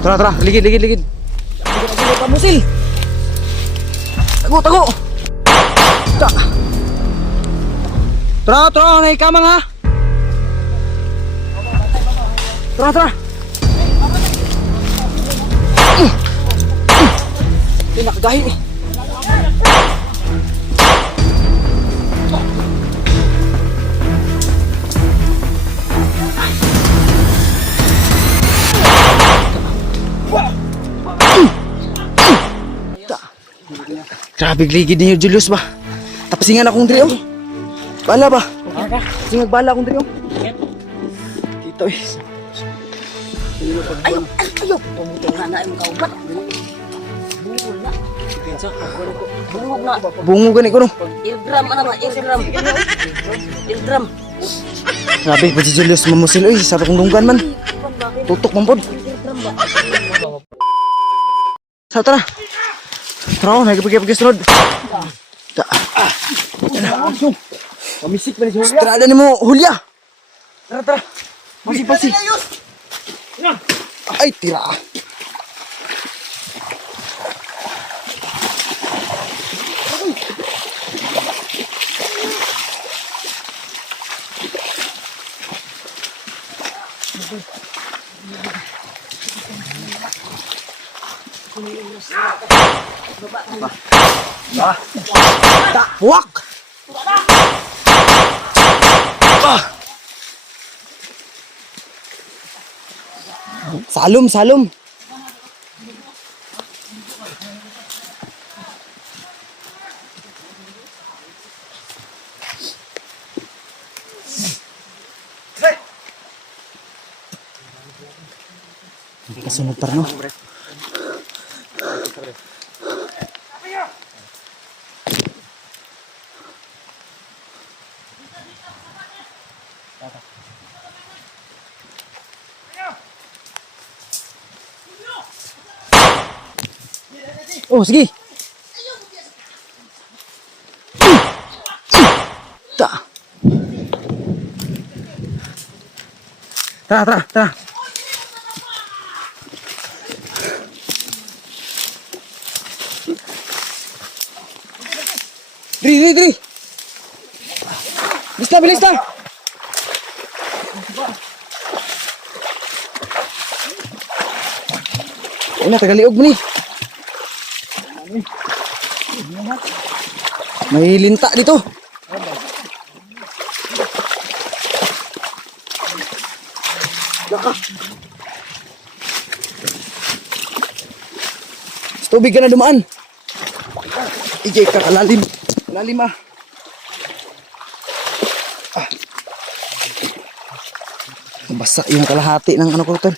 Tara, tara, ligid, ligid, ligid. Ligid, pamusil. Tago, tago. Tara, tara, naikamang ha. Tara, tara. Hindi nakagahi. Grabe ligid niyo Julius ba? Tapasingan akong diri oh. Bala ba? Sige bala akong diri oh. Dito eh. Ayo, ayo. Pumuting nga na yung kaubat. Bungol na. Bungol na. Bungo gani ko no. Ilgram, ano ba? Ilgram. Ilgram. Grabe pa si Julius mamusil oy sa akong dunggan man. Tutok man pod. Ilgram ba? Sa tara. Tara, nagpagpagpag sunod. Mamisik pa ni si Julia. Tara ni mo Hulya. Tara, tara. Pasi, pasi. Ay, tira. Wak. Salum, salum. Kasunod pa no. Oh, sige. Ta. Tara, tara, tara. Dri. Bilis na, bilis na. Ay na, tagaliog mo ni. May linta dito. Sa tubig ka na dumaan. Ijay ka kalalim. Kalalim ah. Basa yung kalahati ng ano ko tol.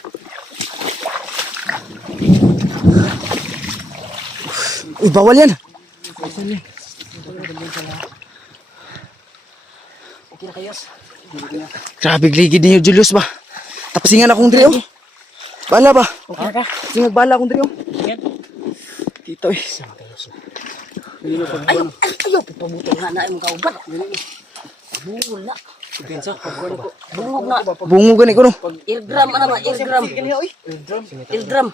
Uy, bawal yan. Okay na kayo. Grabe ligid niyo Julius ba? Tapasingan akong diri oh. Bala ba? Okay. Sige bala akong diri oh. Dito eh. Ayo, ayo. Pumuting nga na yung kaubat. Bungol na. Bungol na. Bungo gani ko no. Ilgram, ano ba? Ilgram. Ilgram.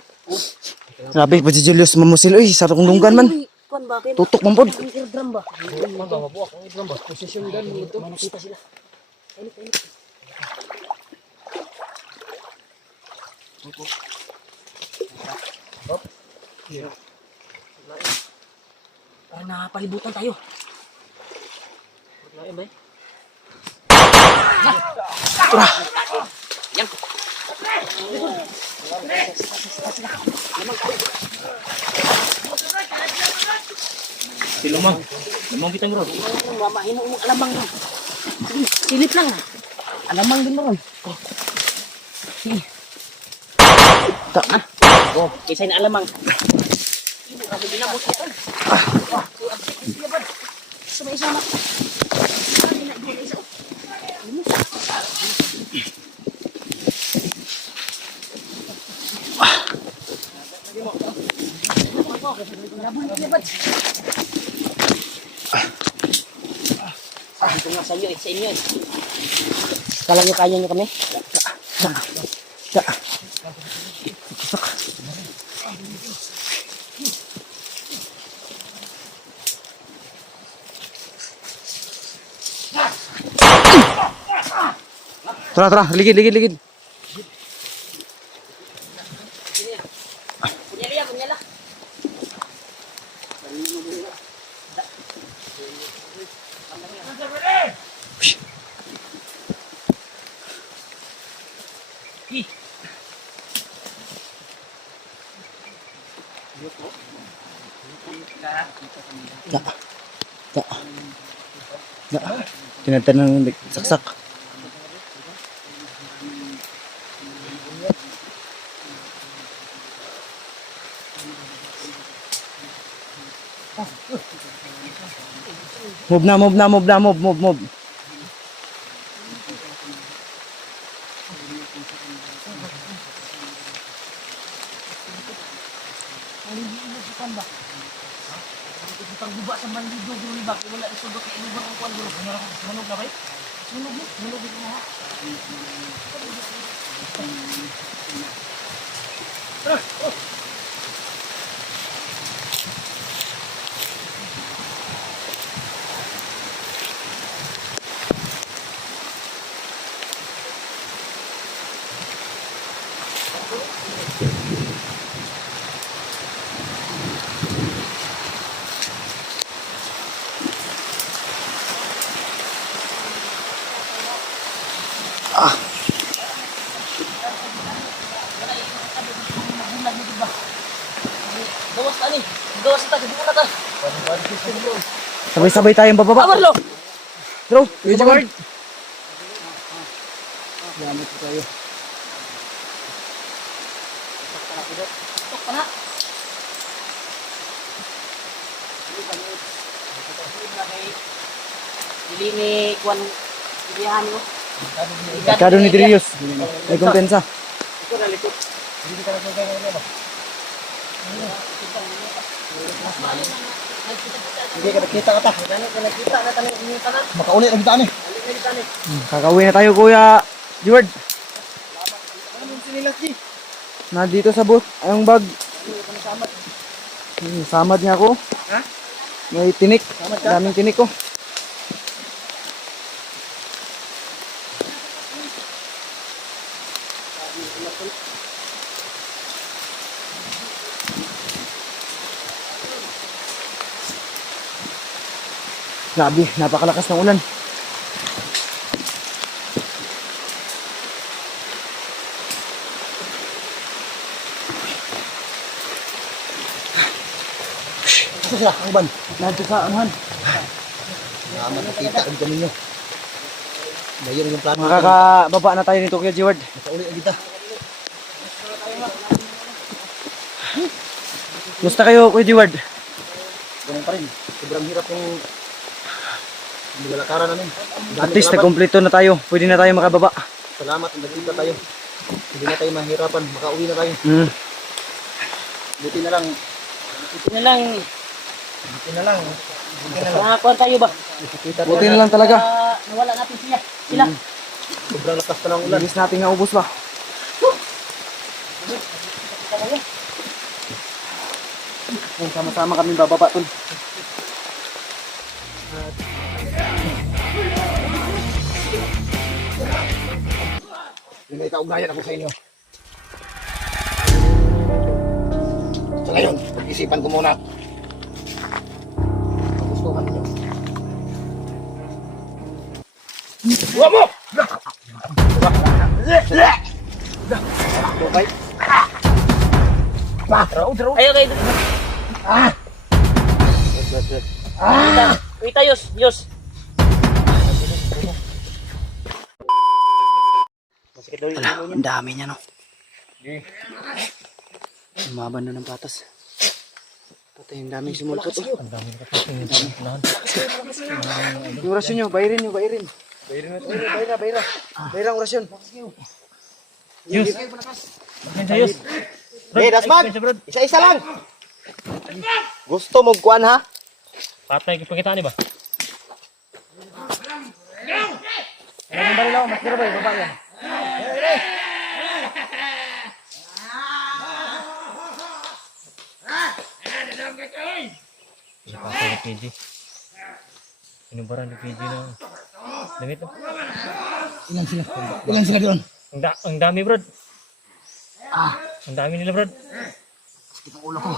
Grabe pa si Julius mamusil oy sa akong dunggan man. Kuan ba? Tutok man pod. Ilgram ba? Mabuak ang Ilgram ba? Posisyon gan mo ito. Nakita sila. Parang nakapalibutan tayo. Tara. Yan. Silumang. Lamang kitang ron. Mamahin mo alamang ron. Sige, silip lang na. Alamang din mo ron. Sige. Oh, kaysa yung alamang. Kasi binabot ito. Sama-isama. Dito nga sa inyo sa inyo Kala nyo kaya nyo kami? Tara, tara. Ligid, ligid, ligid. Punyala, punyala. Da. Da. Da. Tinatanong ng saksak. Move na, move na, move na, move, move, move. Pagguba sa bandido guro ba wala isubok kay inuban ang kwan guro. Sunog na ba? Sunog mo, sunog mo ha. Ah, Gawas pa ni. Gawas ta gid na ta. sabay-sabay tayong bababa. Awar lo. Bro, medyo hard. Salamat po tayo. Tok pa na. Dili ni kwan ibiyahan mo. Kado ni Dirius. May kumpensa. Ito na likod. Hindi ka na kaya ngayon ba? Hindi ka nakita ka ta. Nakita na tayo yung tanan. Makaulit ang daan eh. Kakauwi na tayo, Kuya Jeward. Ano sinilas di? Na dito sa booth, ayong bag. Samad niya ako. Ha? May tinik. Samad ka? Daming tinik ko. Grabe, napakalakas ng ulan. Ito siya, ang ban. Nandito sa anuhan. Naman nakita ang gamin nyo. Bayon yung plano. Makakababa na tayo nito, Kuya Jeward. Makaulit ang kita. Gusto kayo, Kuya Jeward? Ganun pa rin. Sobrang hirap yung nilalakaran namin. At least nagkompleto na tayo. Pwede na tayo makababa. Salamat, nagkita tayo. Hindi na tayo mahirapan. Makauwi na tayo. Buti na lang. Ito na lang. Buti na lang. Buti na lang. Nakakuha tayo ba? Nakikita Buti tayo. na lang talaga. Nawala natin siya. Sila. Sobrang lakas pa ng ulan. Bilis natin nga ubos ba? Ayun, sama-sama kami bababa tol. May kaugnayan ako sa inyo. Sa ngayon, pag-isipan ko muna. Gustuhan niyo. Huwag mo! Okay? Ayo kayo. Kita Yus, Yus. Ala, ang dami niya no. Umaban na ng patas. Patay, ang daming sumulpot. Oh. Ang daming yung orasyon nyo, bayirin nyo, bayirin. Bayira. Bayira ang orasyon. Yus. Yus. Hey, Dasman! Isa-isa lang! Gusto mo kuan ha? Patay ko pakitaan ba? Ang baril ako, mas ba, baba yan. Patay ni PG. Inubaran ni PG na. Damit mo. Ilan sila? Ilan sila doon? Ang dami, Brad. Ah, Ang dami nila, Brad. sakit ang ulo ko.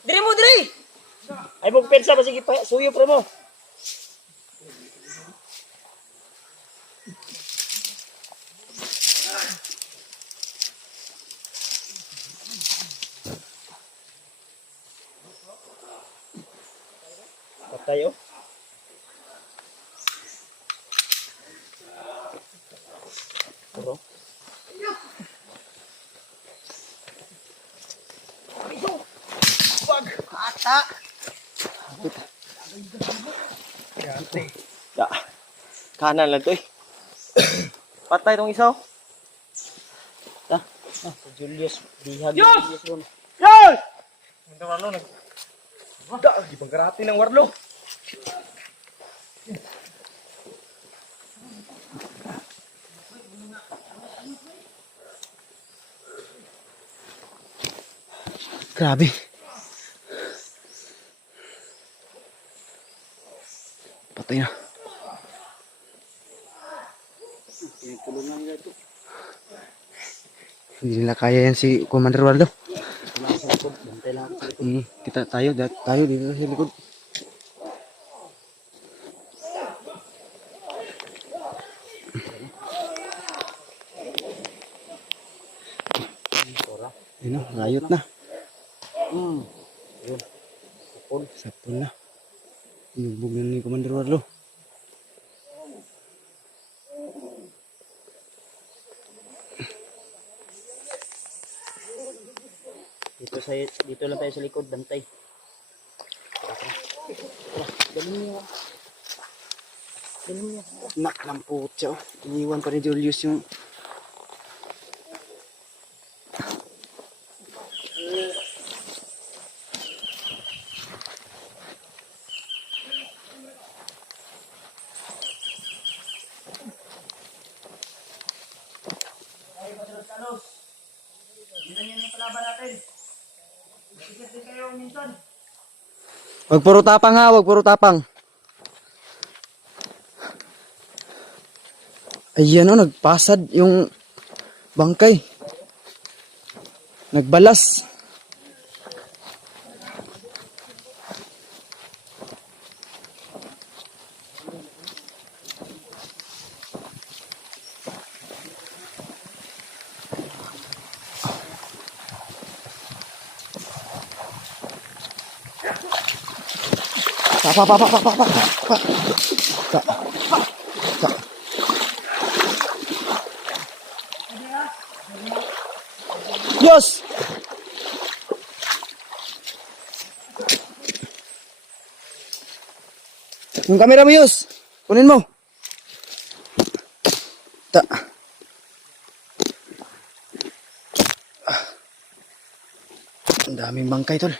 Diri mo, diri! Ay, mong pensa ba? Sige, suyo pre mo. Patay, oh. Puro. Ata! Ya. Kanan lang to eh. Patay tong isa oh. Si Julius, bihag. Yun! Julius ron. Yan! Ang warlo, Di pangkarati ng warlo. Grabe. Patay na. Hindi nila kaya yan si Commander Waldo. Kita tayo dito sa likod. Ayun o, rayot na. Sapol na. Inugbog na ni Commander Warlo. Dito lang tayo sa likod, bantay. Nak ng putya. Iniwan pa ni Julius yung... Wag puro tapang ha, wag puro tapang. Ayan o, nagpasad yung bangkay. Nagbalas. Diyos! Yung camera mo, Yus. Kunin mo. Ta. Ang daming bangkay, tol.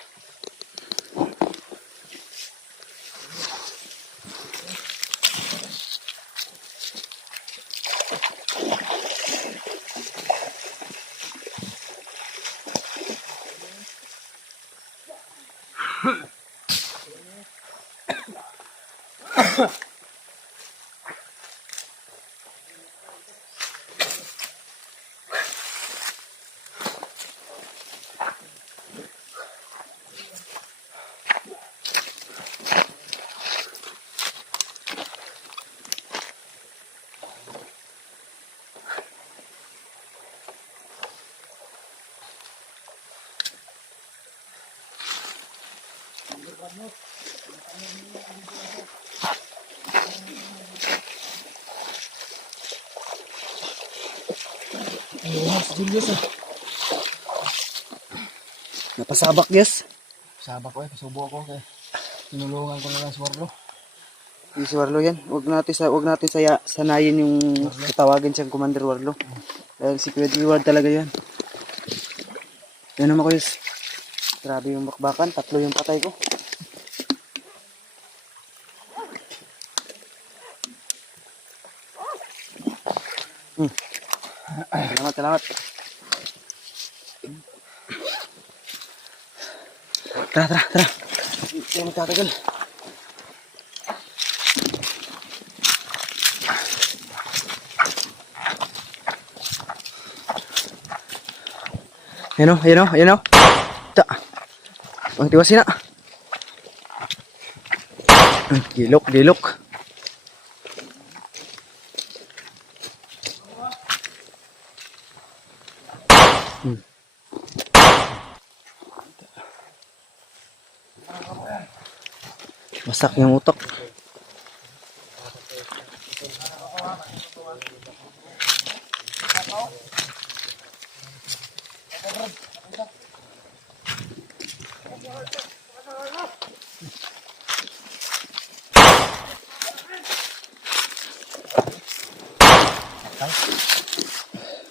Ayun, si Julius ah. Napasabak, yes. Sabak ko kasubo ako kaya tinulungan ko na lang si Warlo. Yung si Warlo yan. Wag natin sanayin yung tawagin siyang Commander Warlo. Dahil si Kuya Diwad talaga yan. Yan naman ko, yes. Grabe yung bakbakan. 3 yung patay ko. Salamat. Tara. Hindi tayo magtatagal. Ayan o. Ta. Pagtiwasin na. Gilok. Wasak yung utok.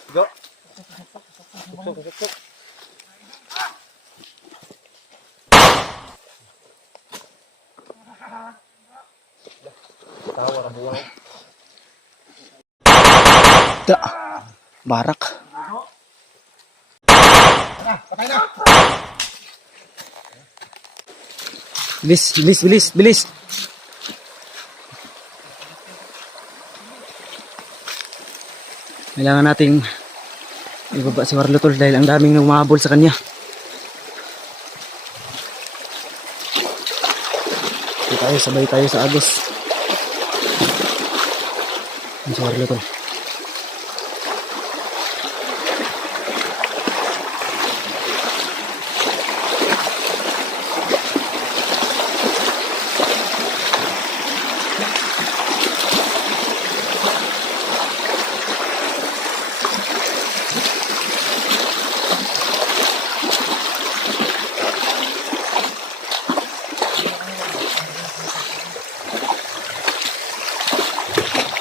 Go. Tawa ra buwang. Ta. Barak. Patay na. Bilis. Kailangan nating ibaba si Warlo tol dahil ang daming umahabol sa kanya. Sabay tayo sa agos. Ang si Warlo tol.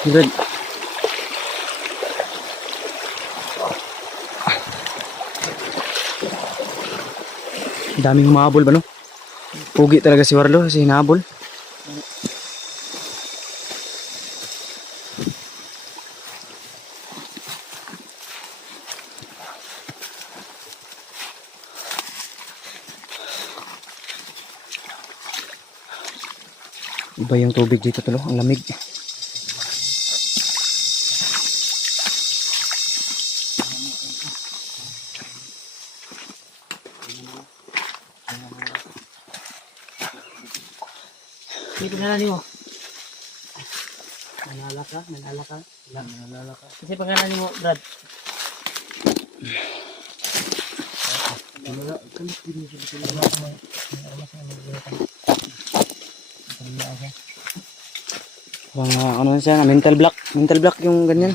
Good. Daming humahabol ba no? Pugi talaga si Warlo kasi hinahabol. Iba yung tubig dito tolo, ang lamig. Dito na lang mo. Manala ka. Kasi pangalan mo, Brad. Ano siya, mental block yung ganyan.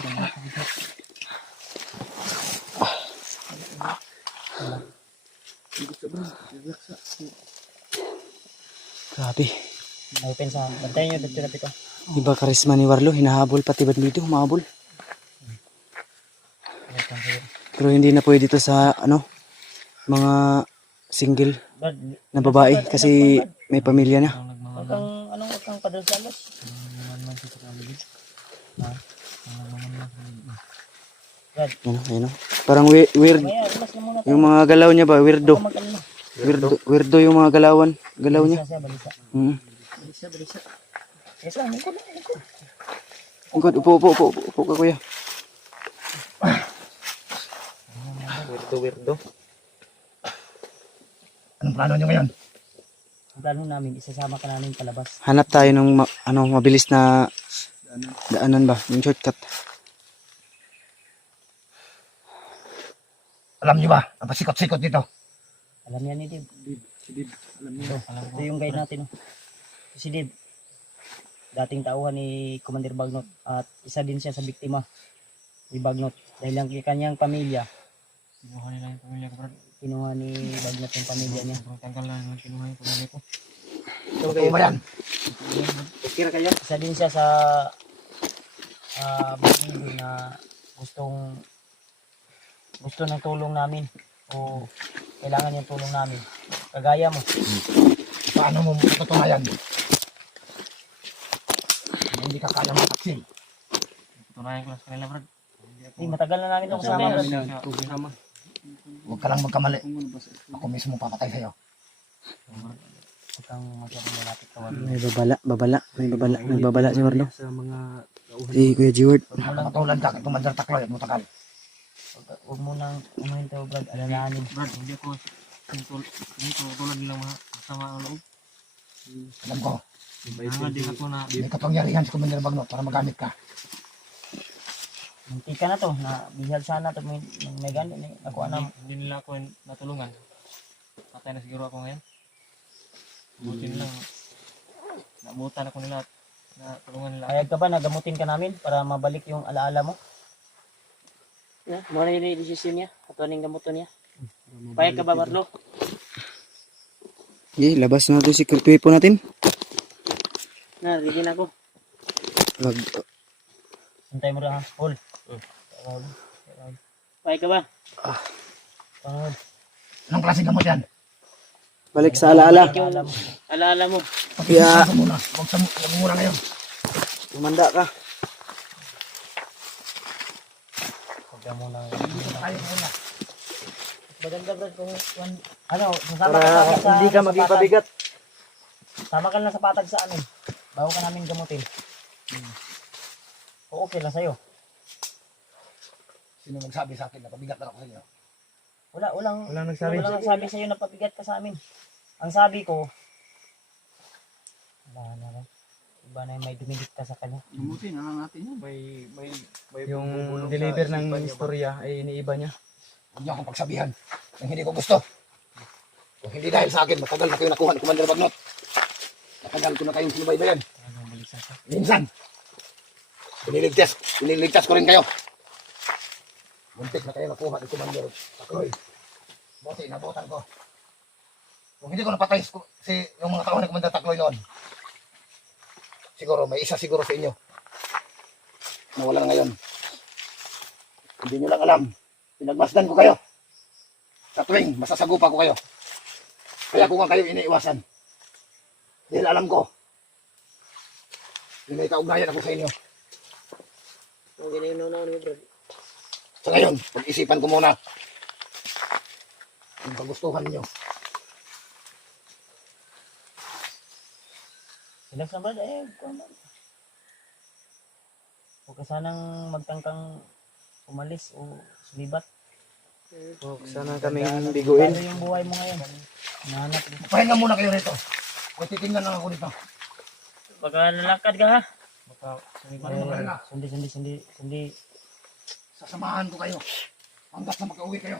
Grabe. Open sa bantay nyo dito lapit ko. Iba karisma ni Warlo, hinahabol pati bandito, humahabol. Pero hindi na pwede dito sa mga single Brad, na babae kasi may pamilya na. wag kang padalsalos. Brad, Ayun. Parang weird. maya, ulas na muna tayo. Yung mga galaw niya ba, weirdo. Mag-alala. Weirdo yung mga galaw niya. Balisa. Balisa. Yes lang, lingkod. Good, upo ka kuya. Weirdo. Anong plano nyo ngayon? Ang plano namin, isasama ka namin palabas. Hanap tayo ng mabilis na daanan ba, yung shortcut. Alam nyo ba? Ang pasikot-sikot dito. Alam yan ni Dib. Ito yung guide natin. Si Dib. Dating tauhan ni Commander Bagnot at isa din siya sa biktima Ni Bagnot. Dahil lang kay kanyang pamilya, Kinuha nila yung pamilya ko, brad. kinuha ni Bagnot yung pamilya niya. Sobrang tanggal na naman kinuha yung pamilya ko. Totoo ba yan? Okay na kayo? Isa din siya sa bandido na gusto ng tulong namin o kailangan yung tulong namin. Kagaya mo. Paano mo matutunayan? Na hindi ka kaya mataksil. Tunayan ko lang sa kanila, brad. Hindi, matagal na namin itong kasama. Kasama. Huwag ka lang magkamali. Ako mismo papatay sa'yo. Huwag kang masyadong malapit ka. May babala. Nagbabala si Warlo. Sa mga Si Kuya Jeward. Matulad ka, Commander Takloy at Mutagal. Huwag mo nang umahin ito, Brad. Alalahanin. Brad, hindi ko tulad nilang mga masama ang loob. Alam ko, Mga din ako na may kapangyarihan si Commander Bagnot para magamit ka. Munti ka na to. Bihal sana to. May gano'n. Ako alam. hindi nila ako natulungan. Patay na siguro ako ngayon. Buti lang. Namutan ako nila at natulungan nila. Ayag ka ba na gamutin ka namin para mabalik yung alaala mo? Muna yung desisyon niya. Katuaning gamuton niya. Payag ka ba, Marlo? Okay, labas na ito si Kurtuwi po natin. Ready na ako. Wag. Hintay mo rin ha. Hold. Payag ka ba? Hold. Anong klaseng gamot yan? Balik sa alaala. Yung alaala mo. Kaya- Pag-isipan ka muna. Huwag muna ngayon. Tumanda ka. Huwag ka muna. Tayo muna. Maganda, Brad, kung ano, sasama Para ka sa hindi ka sa maging patag. pabigat. Sama ka lang sa patag sa amin. Bago ka namin gamutin. O okay lang sa'yo. Sino nagsabi sa akin na pabigat na ako sa inyo? Walang nagsabi sa'yo na pabigat ka sa amin. Ang sabi ko, wala na rin. Iba na yung may dumigit ka sa kanya. Mabuti na lang natin yun. Yung deliver ng istorya ay iniiba niya. Huwag niyo akong pagsabihan ng hindi ko gusto. Kung hindi dahil sa akin, matagal na kayo nakuha ni Commander Bagnot. Matagal ko na kayong sinubaybayan. Minsan, piniligtas ko rin kayo. Muntik na kayo nakuha ni Commander Takloy. Buti, nabutan ko. Kung hindi ko napatay yung mga tao ni Commander Takloy noon, siguro, may isa siguro sa inyo na wala na ngayon. Hindi nyo lang alam. Pinagmasdan ko kayo. Sa tuwing masasagupa ko kayo. Kaya ko nga kayo iniiwasan. Dahil alam ko, may kaugnayan ako sa inyo. Ang ginainunaw ni Brad. Sa ngayon, pag-isipan ko muna yung kagustuhan niyo. Relax na, Brad. Huwag ka sanang magtangkang umalis o sulibat. Sana kaming biguin. Ano yung buhay mo ngayon? Nahanap mo. Pahinga muna kayo rito. May titingnan lang ako dito. Baka lalakad ka ha? Baka Sundi. Sasamahan ko kayo. Hanggat na makauwi kayo.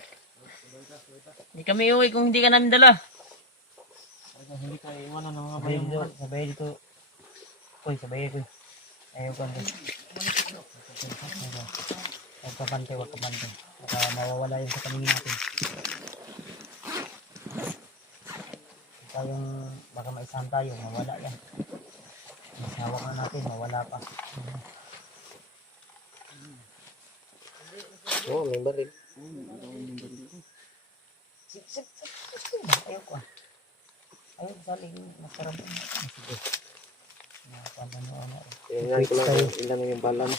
Hindi kami uwi kung hindi ka namin dala. hindi ka iwanan ng mga Sabay dito. Uy, sabay ko. Ayaw ko. Huwag ka pantay. Baka mawawala yun sa paningin natin. Baka maisahan tayo, mawala yan. Masawa ka natin, mawala pa. Oo, may baril. Ayaw ko. Ayaw, saling masarap. Sige. Tingnan ko lang ilan yung bala mo.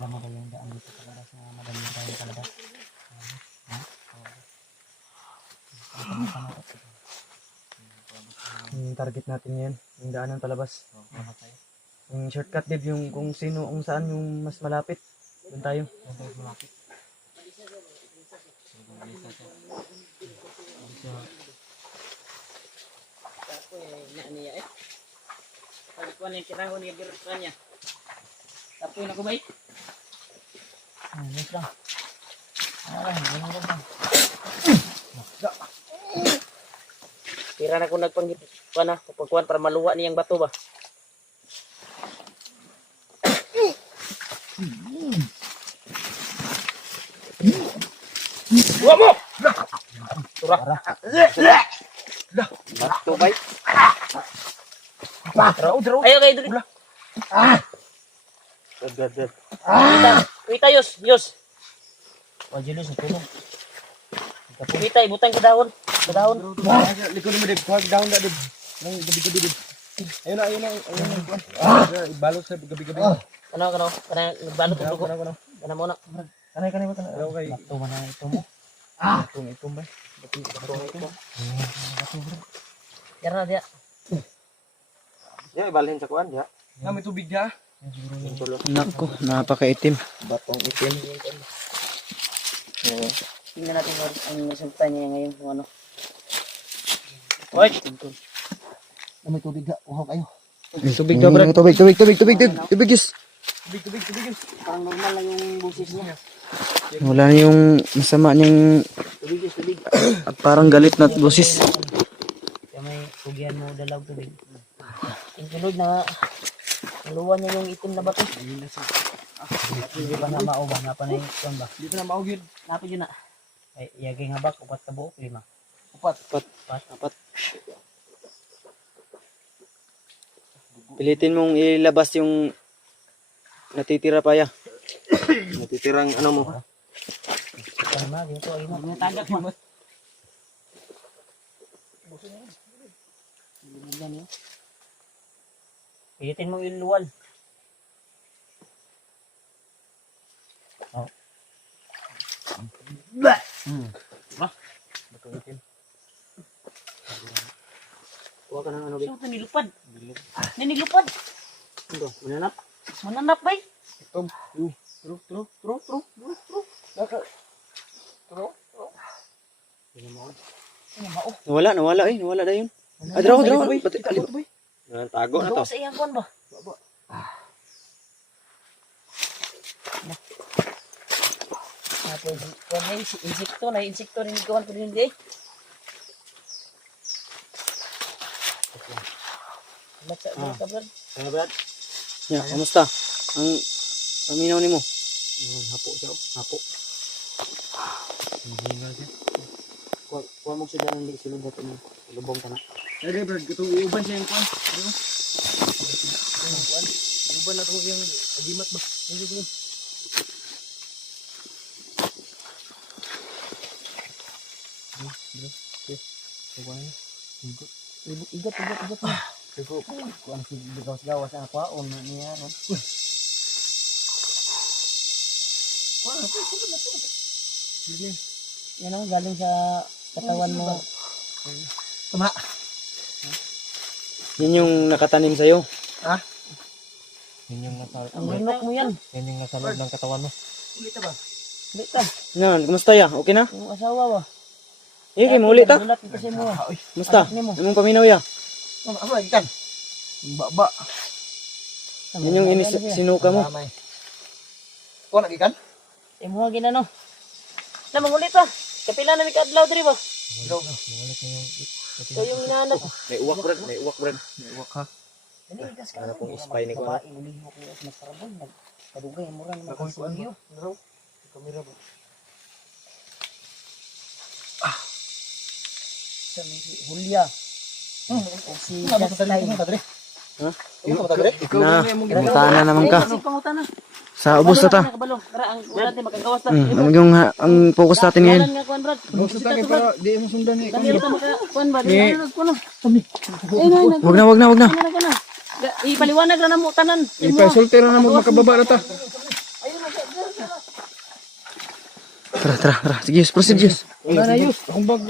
Alam mo ba yung daan dito sa labas na madami tayo sa labas? Yung target natin ngayon, yung daanan palabas. Yung shortcut Dave, yung kung saan yung mas malapit. Doon tayo. Pagkuhan yung kirahon niya birutran niya. Tapoy na ko ba eh? Wait lang. Ganun lang. Pira na ko nagpanggit pa na pagkuan para maluwa niyang bato ba. Luwa mo. Tura. Bato bay. Ayo kayo dali. Kuita yus, yus. Wajilo sa tulong. Kuita ibutang ke dahon. Ke dahon. Likod mo dib, kuha down na dib. Nang gabi-gabi dib. Ayun na. Ibalot sa gabi-gabi. Kano nagbalot og dugo. Kana mo na. Kanay ba kana? Ayaw kay. Bato man na ito mo. Itong ba? Yara dia. Ya, ibalhin sa kuan ya. Na may tubig ya. Nako, napakaitim. Batong itim. Tingnan natin ang resulta niya ngayon kung ano. Oy. Na may tubig ha. Uhaw kayo. Tubig ka, Brad. Tubig, yes. Tubig. Parang normal lang yung busis niya. Wala na yung masama niyang Tubig. parang galit na boses. Kaya may tugian mo dalaw tubig. Yung tulog na naluwan niya yung itim na bato. Hindi ba na mao ba? Napa na yung kuwan ba? Dito na maugid. Napa yun na. Ay, iyagay nga bak. Upat ka buok. 5. Apat. Pilitin mong ilabas yung natitira pa ya. Natitirang ano mo. Ano na, dito ay mo. Tagak mo. Pilitin mo yung luwal. Oh. Huwag ka ng ano, So, nilupad. Nilupad. Ito, mananap. Mananap ba? Tro. Nawala na yun. Draw. Tago na to. Sa iyang kuwan ba? Kuwan na insekto rin kuwan ko rin di. Baca ka Brad. Brad. Ya, kamusta? Ang paminaw nimo. Hapo siya. Hapo. Kuha mo siya ng silong dato mo. Lubong ka na. Lagi Brad, itong iuban siya yung kuan. Iuban na ito yung agimat ba? Sige. Igat na. Kuan si gawas-gawas ang kwaon niya no. Yan ang galing sa katawan mo. Yan yung nakatanim sa'yo. Yan yung nasa Ang rinok mo yan. yan yung nasa loob ng katawan mo. Hindi ka. Yan, kumusta ya? Okay na? Yung asawa ba? Ike, mauli ta. Gulat kasi mo. Kumusta? Anak nimo. Anong paminaw ya? Ano ikan? Baba. Yan yung sinuka mo. Kuha na ikan? Imo ginano. Na mangulit pa. Kapila na mi kadlaw diri ba? So yung hinahanap. May uwak, Brad. Iwak ha. Dali gas ka. Ano pong spy ni ko, ano? Iuli mo ko sa masarabon. Kadugay mo ran mo sa iyo. Kamera ba? Sa mi Julia. O si Justine. Ha? Ikaw Na, pangutana naman ka. Si pangutana. Sa ubos na ta. Kabalo. Tara ang ulat ni makagawas ta. Ang focus natin ngayon. Nga kuan Brad. Gusto tayo para di mo sundan ni. Dali ka maka kuan ba? Dali na kuno. Wag na. Ipaliwanag na namo tanan. Ipasulti na mo makababa na ta. Tara. Sige, proceed, Jus. Wala na yus. Akong bag.